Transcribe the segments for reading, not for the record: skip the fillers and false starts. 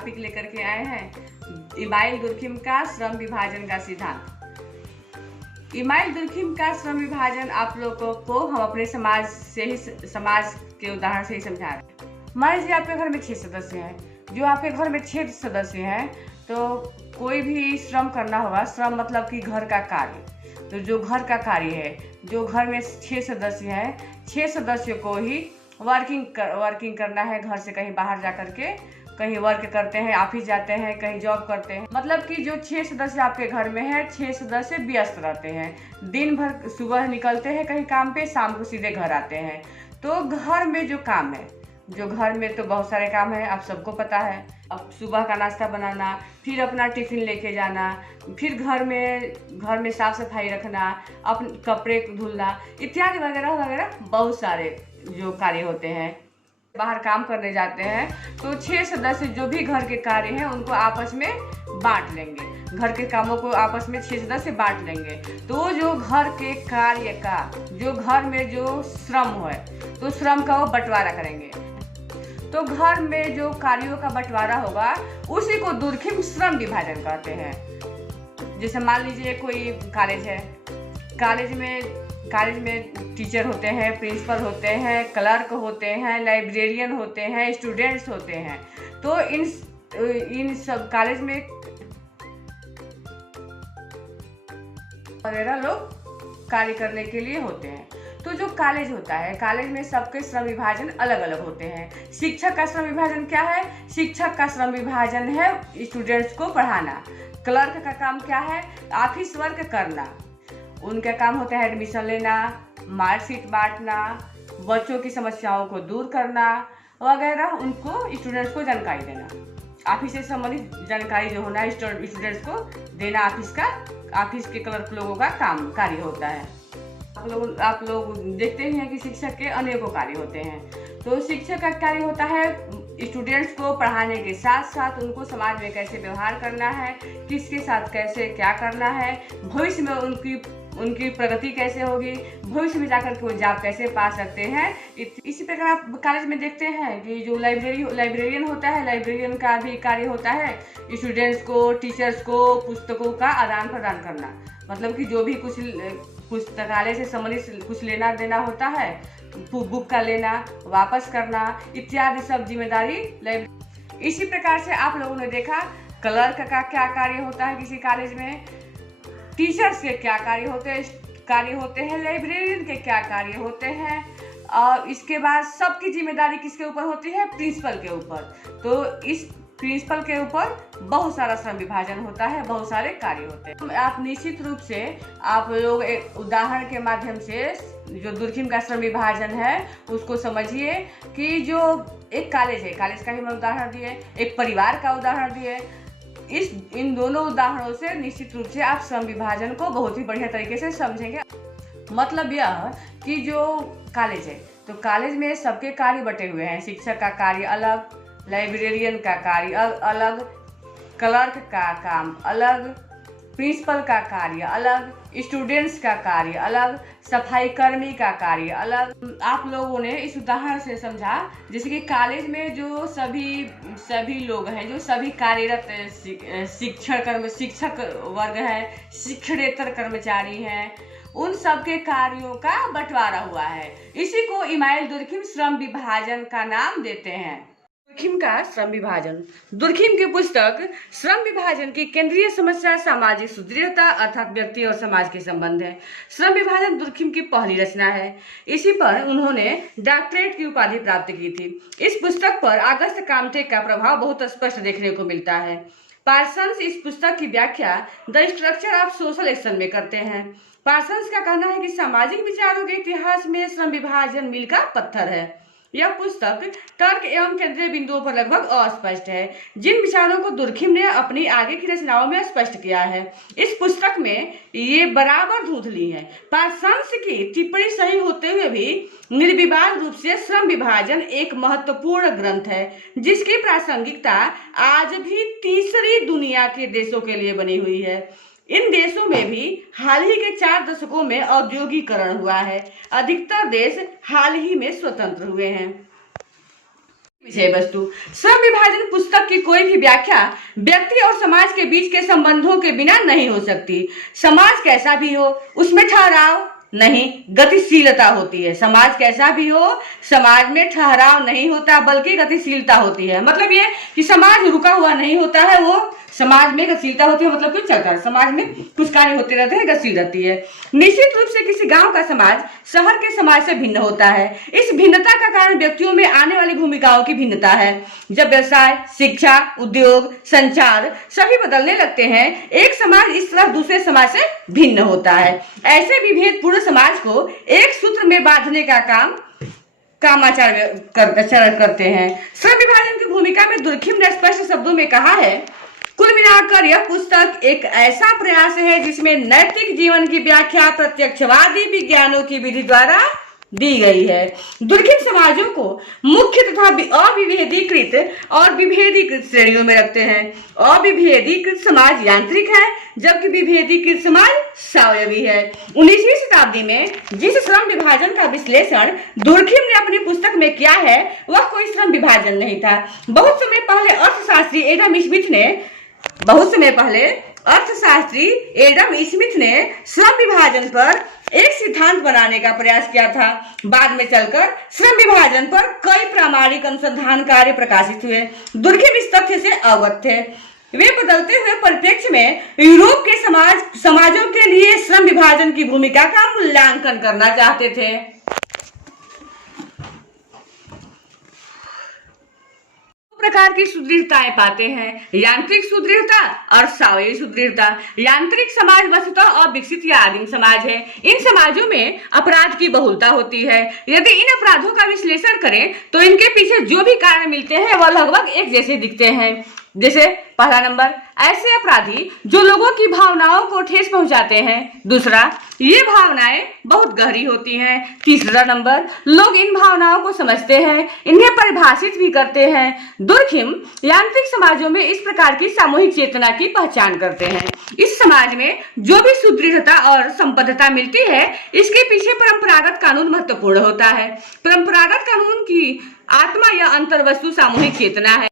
Topic लेकर के आए हैं इमाइल दुर्खिम का श्रम विभाजन का सिद्धांत। इमाइल दुर्खिम का श्रम विभाजन आप लोगों को हम अपने समाज के उदाहरण से ही समझा रहे हैं। मान लीजिए आपके घर में 6 सदस्य हैं। जो आपके घर में 6 सदस्य हैं तो कोई भी श्रम करना होगा। श्रम मतलब कि घर का कार्य। तो जो घर का कार्य है, जो घर में 6 सदस्य हैं, 6 सदस्यों को ही वर्किंग करना है। घर से कहीं बाहर जा करके कहीं वर्क करते हैं, ऑफिस जाते हैं, कहीं जॉब करते हैं। मतलब कि जो 6 सदस्य आपके घर में है, 6 सदस्य व्यस्त रहते हैं। दिन भर सुबह निकलते हैं कहीं काम पे, शाम को सीधे घर आते हैं। तो घर में जो काम है, जो घर में तो बहुत सारे काम है, आप सबको पता है। अब सुबह का नाश्ता बनाना, फिर अपना टिफिन लेके जाना, फिर घर में साफ सफाई रखना, अपने कपड़े धुलना इत्यादि वगैरह वगैरह बहुत सारे जो कार्य होते हैं। बाहर काम करने जाते हैं तो 6 सदस्य जो भी घर के कार्य हैं उनको आपस में बांट लेंगे। घर के कामों को आपस में 6 सदस्य बांट लेंगे। तो जो घर के कार्य का, जो घर में जो श्रम है, तो श्रम का वो बंटवारा करेंगे। तो घर में जो कार्यों का बंटवारा होगा उसी को दुर्खिम श्रम विभाजन कहते हैं। जैसे मान लीजिए कोई कॉलेज है। कॉलेज में टीचर होते हैं, प्रिंसिपल होते हैं, क्लर्क होते हैं, लाइब्रेरियन होते हैं, स्टूडेंट्स होते हैं। तो इन सब कॉलेज में वगैरह लोग कार्य करने के लिए होते हैं। तो जो कॉलेज होता है, कॉलेज में सबके श्रम विभाजन अलग अलग होते हैं। शिक्षक का श्रम विभाजन क्या है? शिक्षक का श्रम विभाजन है स्टूडेंट्स को पढ़ाना। क्लर्क का काम क्या है? ऑफिस वर्क करना। उनका काम होता है एडमिशन लेना, मार्कशीट बांटना, बच्चों की समस्याओं को दूर करना वगैरह, उनको स्टूडेंट्स को जानकारी देना। ऑफिस से संबंधित जानकारी जो होना है स्टूडेंट्स को देना, ऑफिस के क्लर्क लोगों का काम कार्य होता है। आप लोग देखते ही हैं कि शिक्षक के अनेकों कार्य होते हैं। तो शिक्षक का कार्य होता है स्टूडेंट्स को पढ़ाने के साथ साथ उनको समाज में कैसे व्यवहार करना है, किसके साथ कैसे क्या करना है, भविष्य में उनकी प्रगति कैसे होगी, भविष्य में जाकर के वो जॉब कैसे पा सकते हैं। इसी प्रकार आप कॉलेज में देखते हैं कि जो लाइब्रेरियन होता है, लाइब्रेरियन का भी कार्य होता है स्टूडेंट्स को, टीचर्स को पुस्तकों का आदान प्रदान करना। मतलब कि जो भी कुछ पुस्तकालय से संबंधित कुछ लेना देना होता है, बुक का लेना, वापस करना इत्यादि सब जिम्मेदारी इसी प्रकार से आप लोगों ने देखा क्लर्क का क्या कार्य होता है किसी कॉलेज में, टीचर्स के क्या कार्य होते हैं, लाइब्रेरियन के क्या कार्य होते हैं, और इसके बाद सबकी जिम्मेदारी किसके ऊपर होती है? प्रिंसिपल के ऊपर। तो इस प्रिंसिपल के ऊपर बहुत सारा श्रम विभाजन होता है, बहुत सारे कार्य होते हैं। आप निश्चित रूप से आप लोग एक उदाहरण के माध्यम से जो दुर्खिम का श्रम विभाजन है उसको समझिए कि जो एक कॉलेज है, कॉलेज का ही मैं उदाहरण दिए, एक परिवार का उदाहरण दिए। इन दोनों उदाहरणों से निश्चित रूप से आप श्रम विभाजन को बहुत ही बढ़िया तरीके से समझेंगे। मतलब यह कि जो कॉलेज है तो कॉलेज में सबके कार्य बटे हुए हैं। शिक्षक का कार्य अलग, लाइब्रेरियन का कार्य अलग, क्लर्क का काम अलग, प्रिंसिपल का कार्य अलग, स्टूडेंट्स का कार्य अलग, सफाई कर्मी का कार्य अलग। आप लोगों ने इस उदाहरण से समझा जैसे कि कॉलेज में जो सभी लोग हैं, जो सभी कार्यरत शिक्षक वर्ग है, शिक्षणेतर कर्मचारी हैं, उन सबके कार्यों का बंटवारा हुआ है। इसी को इमाइल दुर्खिम श्रम विभाजन का नाम देते हैं। दुर्खिम का श्रम विभाजन। दुर्खिम की पुस्तक श्रम विभाजन की केंद्रीय समस्या सामाजिक सुदृढ़ता अर्थात व्यक्ति और समाज के संबंध है। श्रम विभाजन दुर्खिम की पहली रचना है। इसी पर उन्होंने डॉक्टरेट की उपाधि प्राप्त की थी। इस पुस्तक पर अगस्त कामटे का प्रभाव बहुत स्पष्ट देखने को मिलता है। पार्सन्स इस पुस्तक की व्याख्या the structure of social action में करते हैं। पार्सन्स का कहना है कि सामाजिक विचारों के इतिहास में श्रम विभाजन मील का पत्थर है। यह पुस्तक तर्क एवं केंद्रीय बिंदुओं पर लगभग अस्पष्ट है, जिन विचारों को दुर्खिम ने अपनी आगे की रचनाओं में स्पष्ट किया है। इस पुस्तक में ये बराबर धुंधली है। पार्सन्स की टिप्पणी सही होते हुए भी निर्विवाद रूप से श्रम विभाजन एक महत्वपूर्ण ग्रंथ है, जिसकी प्रासंगिकता आज भी तीसरी दुनिया के देशों के लिए बनी हुई है। इन देशों में भी हाल ही के 4 दशकों में औद्योगिकरण हुआ है। अधिकतर देश हाल ही में स्वतंत्र हुए हैं। विषय वस्तु। श्रम विभाजन पुस्तक की कोई भी व्याख्या व्यक्ति और समाज के बीच के संबंधों के बिना नहीं हो सकती। समाज कैसा भी हो उसमें ठहराव नहीं, गतिशीलता होती है। समाज कैसा भी हो, समाज में ठहराव नहीं होता बल्कि गतिशीलता होती है। मतलब ये कि समाज रुका हुआ नहीं होता है, वो समाज में गतिशीलता होती है, मतलब कुछ चलता है, समाज में कुछ कार्य होते रहते हैं, गतिशील रहती है। निश्चित रूप से किसी गांव का समाज शहर के समाज से भिन्न होता है। इस भिन्नता का कारण व्यक्तियों में आने वाली भूमिकाओं की भिन्नता है। जब व्यवसाय, शिक्षा, उद्योग, संचार सभी बदलने लगते हैं, एक समाज इस तरह दूसरे समाज से भिन्न होता है। ऐसे विभेदपूर्ण समाज को एक सूत्र में बांधने का कामाचार करते हैं। श्रम विभाजन की भूमिका में दुर्खिम ने स्पष्ट शब्दों में कहा है, कुल मिलाकर यह पुस्तक एक ऐसा प्रयास है जिसमें नैतिक जीवन की व्याख्या प्रत्यक्षवादी विज्ञानों की विधि द्वारा दी गई है। दुर्खिम समाजों को मुख्य तथा अविभेदीकृत और विभेदीकृत श्रेणियों में रखते हैं। अविभेदीकृत समाज यांत्रिक है जबकि विभेदीकृत समाज स्वायवी है। 19वीं शताब्दी में जिस श्रम विभाजन का विश्लेषण दुर्खिम ने अपनी पुस्तक में किया है वह कोई श्रम विभाजन नहीं था। बहुत समय पहले अर्थशास्त्री एडम स्मिथ ने श्रम विभाजन पर एक सिद्धांत बनाने का प्रयास किया था। बाद में चलकर श्रम विभाजन पर कई प्रामाणिक अनुसंधान कार्य प्रकाशित हुए। दुर्खिम इस तथ्य से अवगत थे। वे बदलते हुए परिप्रेक्ष्य में यूरोप के समाजों के लिए श्रम विभाजन की भूमिका का मूल्यांकन करना चाहते थे। प्रकार की सुदृढ़ताएं पाते हैं, यांत्रिक सुदृढ़ता और स्वायवी सुदृढ़ता। यांत्रिक समाज वस्तुतः अविकसित या आदिम समाज है। इन समाजों में अपराध की बहुलता होती है। यदि इन अपराधों का विश्लेषण करें तो इनके पीछे जो भी कारण मिलते हैं वह लगभग एक जैसे दिखते हैं। जैसे पहला नंबर, ऐसे अपराधी जो लोगों की भावनाओं को ठेस पहुंचाते हैं। दूसरा, ये भावनाएं बहुत गहरी होती हैं। तीसरा नंबर, लोग इन भावनाओं को समझते हैं, इन्हें परिभाषित भी करते हैं। दुर्खिम यांत्रिक समाजों में इस प्रकार की सामूहिक चेतना की पहचान करते हैं। इस समाज में जो भी सुदृढ़ता और संबद्धता मिलती है इसके पीछे परंपरागत कानून महत्वपूर्ण होता है। परंपरागत कानून की आत्मा या अंतर्वस्तु सामूहिक चेतना है।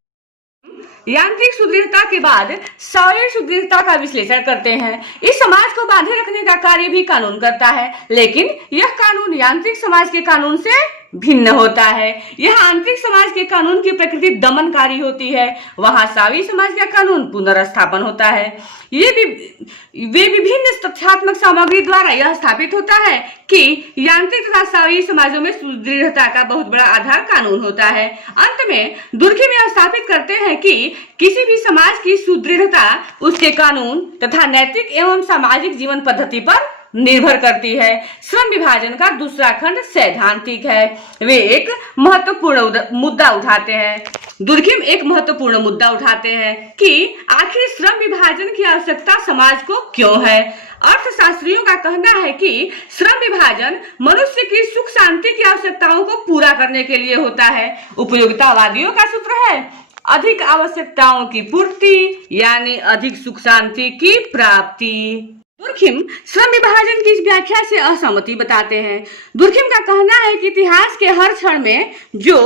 यांत्रिक सुदृढ़ता के बाद स्वायवी सुदृढ़ता का विश्लेषण करते हैं। इस समाज को बांधे रखने का कार्य भी कानून करता है, लेकिन यह कानून यांत्रिक समाज के कानून से भिन्न होता है। यह आंतरिक समाज के कानून की प्रकृति दमनकारी होती है, वहां स्वायवी समाज का कानून पुनर्स्थापन होता है। वे विभिन्न तथ्यात्मक सामग्री द्वारा यह स्थापित होता है कि यांत्रिक तथा स्वायवी समाजों में सुदृढ़ता का बहुत बड़ा आधार कानून होता है। अंत में दुर्खिम यह स्थापित करते हैं कि किसी भी समाज की सुदृढ़ता उसके कानून तथा नैतिक एवं सामाजिक जीवन पद्धति पर निर्भर करती है। श्रम विभाजन का दूसरा खंड सैद्धांतिक है। वे एक महत्वपूर्ण मुद्दा उठाते हैं। दुर्खिम एक महत्वपूर्ण मुद्दा उठाते हैं कि आखिर श्रम विभाजन की आवश्यकता समाज को क्यों है। अर्थशास्त्रियों का कहना है कि श्रम विभाजन मनुष्य की सुख शांति की आवश्यकताओं को पूरा करने के लिए होता है। उपयोगितावादियों का सूत्र है अधिक आवश्यकताओं की पूर्ति यानी अधिक सुख शांति की प्राप्ति। दुर्खिम श्रम विभाजन की इस व्याख्या से असहमति बताते हैं। दुर्खिम का कहना है कि इतिहास के हर क्षण में जो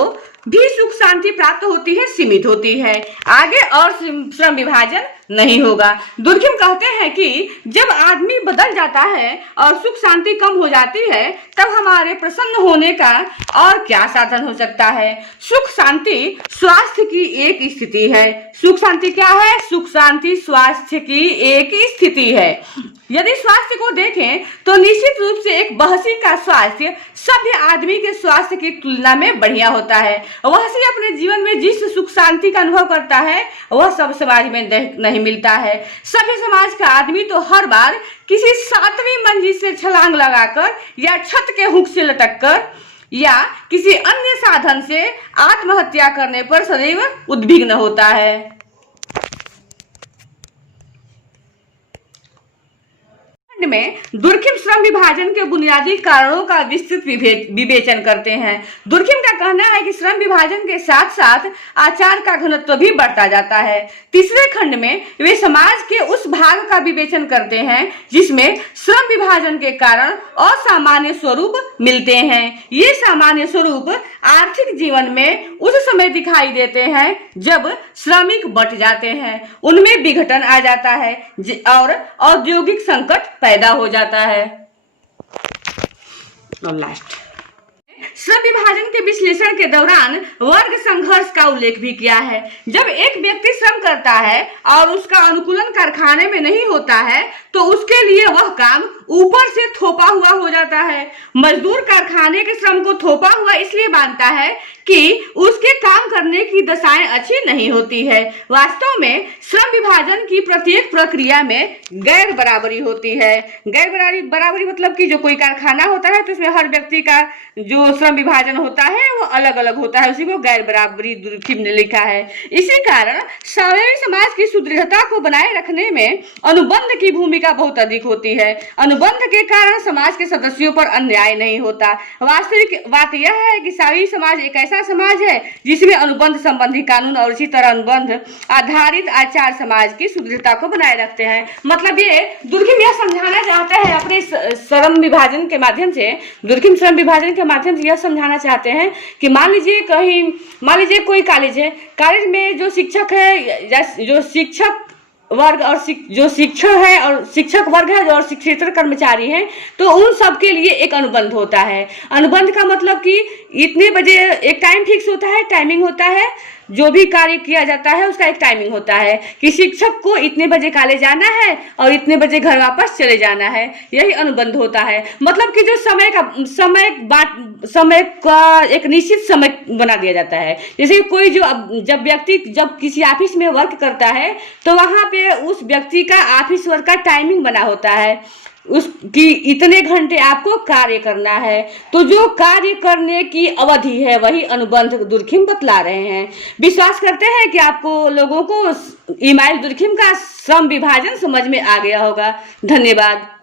भी सुख शांति प्राप्त होती है सीमित होती है, आगे और श्रम विभाजन नहीं होगा। दुर्खिम कहते हैं कि जब आदमी बदल जाता है और सुख शांति कम हो जाती है तब हमारे प्रसन्न होने का और क्या साधन हो सकता है। सुख शांति स्वास्थ्य की एक स्थिति है। सुख शांति क्या है? सुख शांति स्वास्थ्य की एक स्थिति है। यदि स्वास्थ्य को देखें तो निश्चित रूप से एक बहसी का स्वास्थ्य सभ्य आदमी के स्वास्थ्य की तुलना में बढ़िया होता है। वहसी अपने जीवन में जिस सुख शांति का अनुभव करता है वह सब समाज में नहीं मिलता है। सभ्य समाज का आदमी तो हर बार किसी 7वीं मंजिल से छलांग लगाकर या छत के हुक से लटककर या किसी अन्य साधन से आत्महत्या करने पर सदैव उद्विग्न होता है। में दुर्खिम श्रम विभाजन के बुनियादी कारणों का विस्तृत विवेचन करते हैं। दुर्खिम का कहना है कि श्रम विभाजन के साथ साथ आचार का घनत्व भी बढ़ता जाता है। तीसरे खंड में वे समाज के उस भाग का विवेचन करते हैं जिसमें श्रम विभाजन के कारण असामान्य स्वरूप मिलते हैं। ये सामान्य स्वरूप आर्थिक जीवन में उस समय दिखाई देते हैं जब श्रमिक बंट जाते हैं, उनमें विघटन आ जाता है और औद्योगिक संकट पैदा हो जाता है। और लास्ट, श्रम विभाजन के विश्लेषण के दौरान वर्ग संघर्ष का उल्लेख भी किया है। जब एक व्यक्ति श्रम करता है और उसका अनुकूलन कारखाने में नहीं होता है तो उसके लिए वह काम ऊपर से थोपा हुआ हो जाता है। मजदूर कारखाने के श्रम को थोपा हुआ इसलिए मानता है कि उसके काम करने की दशाएं अच्छी नहीं होती है। वास्तव में श्रम विभाजन की प्रत्येक प्रक्रिया में गैर बराबरी होती है। गैर बराबरी मतलब कि जो कोई कारखाना होता है तो उसमें हर व्यक्ति का जो श्रम विभाजन होता है वो अलग अलग होता है, उसी को गैर बराबरी दुर्खिम ने लिखा है। इसी कारण सामान्य समाज की सुदृढ़ता को बनाए रखने में अनुबंध की भूमिका बहुत अधिक होती है। अनुबंध के कारण समाज के सदस्यों पर अन्याय नहीं होता। वास्तविक बात यह है कि सावी समाज एक ऐसा समाज है जिसमें अनुबंध संबंधी कानून और इसी तरह अनुबंध आधारित आचार समाज की सुदृढ़ता को बनाए रखते हैं। मतलब ये दुर्खिम यह समझाना चाहते हैं अपने श्रम विभाजन के माध्यम से, दुर्खिम श्रम विभाजन के माध्यम से यह समझाना चाहते हैं कि मान लीजिए कोई कॉलेज है, कॉलेज में जो शिक्षक है, जो शिक्षक वर्ग और जो शिक्षक है और शिक्षक वर्ग है और शिक्षेतर कर्मचारी हैं, तो उन सब के लिए एक अनुबंध होता है। अनुबंध का मतलब कि इतने बजे एक टाइम फिक्स होता है, टाइमिंग होता है, जो भी कार्य किया जाता है उसका एक टाइमिंग होता है कि शिक्षक को इतने बजे कॉलेज जाना है और इतने बजे घर वापस चले जाना है, यही अनुबंध होता है। मतलब कि जो समय का एक निश्चित समय बना दिया जाता है। जैसे कोई जब किसी ऑफिस में वर्क करता है तो वहां पे उस व्यक्ति का ऑफिस वर्क का टाइमिंग बना होता है, उसकी इतने घंटे आपको कार्य करना है, तो जो कार्य करने की अवधि है वही अनुबंध दुर्खिम बतला रहे हैं। विश्वास करते हैं कि आपको लोगों को इमाइल दुर्खिम का श्रम विभाजन समझ में आ गया होगा। धन्यवाद।